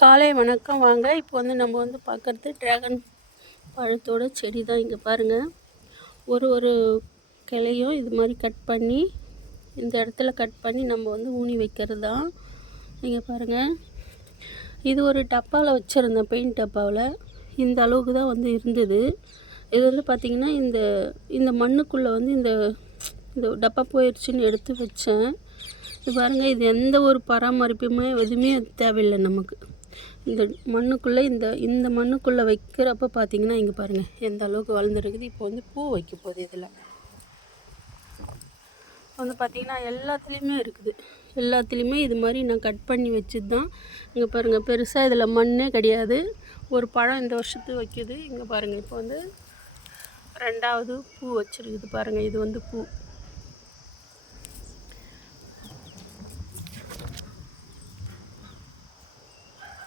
காலை வணக்கம். வாங்க இப்போ வந்து நம்ம வந்து பார்க்குறது ட்ராகன் பழத்தோட செடி தான். இங்கே பாருங்கள், ஒரு கிளையும் இது மாதிரி கட் பண்ணி இந்த இடத்துல கட் பண்ணி நம்ம வந்து ஊனி வைக்கிறது தான். இங்கே பாருங்கள், இது ஒரு டப்பாவில் வச்சுருந்தேன், பெயிண்ட் டப்பாவில். இந்த அளவுக்கு தான் வந்து இருந்தது. இது வந்து பார்த்திங்கன்னா இந்த மண்ணுக்குள்ளே வந்து இந்த டப்பா போயிடுச்சுன்னு எடுத்து வச்சேன். இது பாருங்கள், இது எந்த ஒரு பராமரிப்புமே எதுவுமே தேவையில்லை நமக்கு. இந்த மண்ணுக்குள்ளே இந்த மண்ணுக்குள்ளே வைக்கிறப்ப பார்த்திங்கன்னா இங்கே பாருங்கள் எந்த அளவுக்கு வளர்ந்துருக்குது. இப்போ வந்து பூ வைக்க போகுது. இதில் வந்து பார்த்திங்கன்னா எல்லாத்துலேயுமே இருக்குது. எல்லாத்துலேயுமே இது மாதிரி நான் கட் பண்ணி வச்சது தான். இங்கே பாருங்கள், பெருசாக இதில் மண்ணே கிடையாது. ஒரு பழம் இந்த வருஷத்துக்கு வைக்கிது. இங்கே பாருங்கள், இப்போ வந்து 2வது பூ வச்சுருக்குது பாருங்கள். இது வந்து பூ